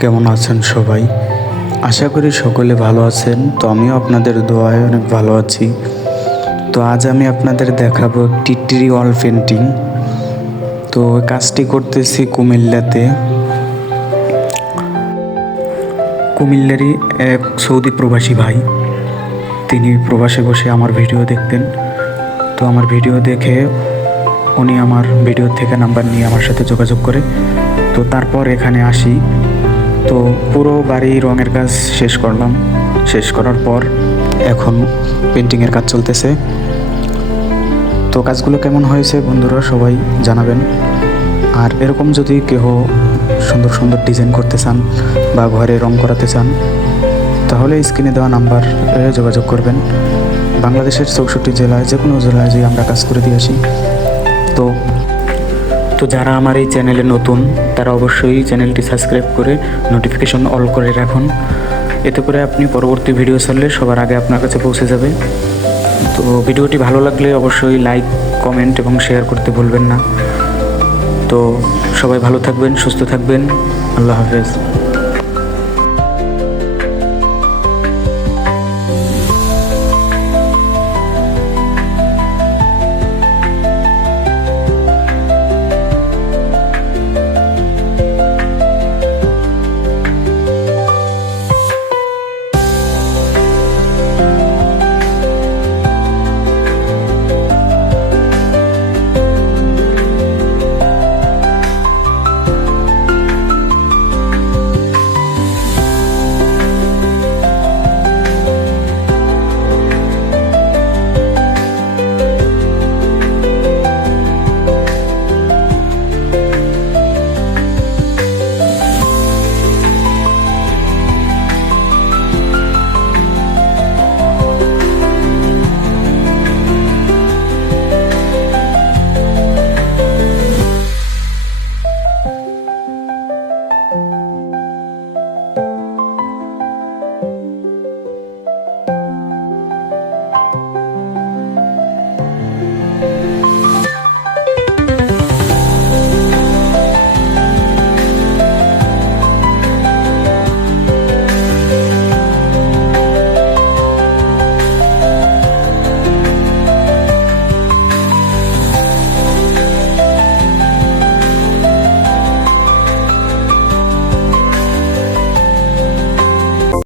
কেমন আছেন সবাই? আশা করি সকলে ভালো আছেন। তো আমিও আপনাদের দোয়ায় অনেক ভালো আছি। তো আজ আমি আপনাদের দেখাবো একটি ট্রি ওয়াল পেন্টিং। তো কাজটি করতেছি কুমিল্লাতে। কুমিল্লারই এক সৌদি প্রবাসী ভাই, তিনি প্রবাসে বসে আমার ভিডিও দেখতেন। তো আমার ভিডিও দেখে উনি আমার ভিডিও থেকে নাম্বার নিয়ে আমার সাথে যোগাযোগ করে, তো তারপর এখানে আসি। তো পুরো বাড়ি রঙের কাজ শেষ করলাম। শেষ করার পর এখন পেন্টিংয়ের কাজ চলতেছে। তো কাজগুলো কেমন হয়েছে বন্ধুরা সবাই জানাবেন। আর এরকম যদি কেউ সুন্দর সুন্দর ডিজাইন করতে চান বা ঘরে রং করাতে চান, তাহলে স্ক্রিনে দেওয়া নাম্বার যোগাযোগ করবেন। বাংলাদেশের 64 জেলায় যে কোনো জেলায় যে আমরা কাজ করে দিয়ে আসি। তো যারা আমার এই চ্যানেলে নতুন, তারা অবশ্যই চ্যানেলটি সাবস্ক্রাইব করে নোটিফিকেশন অল করে রাখুন। এতে করে আপনি পরবর্তী ভিডিও ছাড়লে সবার আগে আপনার কাছে পৌঁছে যাবে। তো ভিডিওটি ভালো লাগলে অবশ্যই লাইক, কমেন্ট এবং শেয়ার করতে ভুলবেন না। তো সবাই ভালো থাকবেন, সুস্থ থাকবেন। আল্লাহ হাফেজ।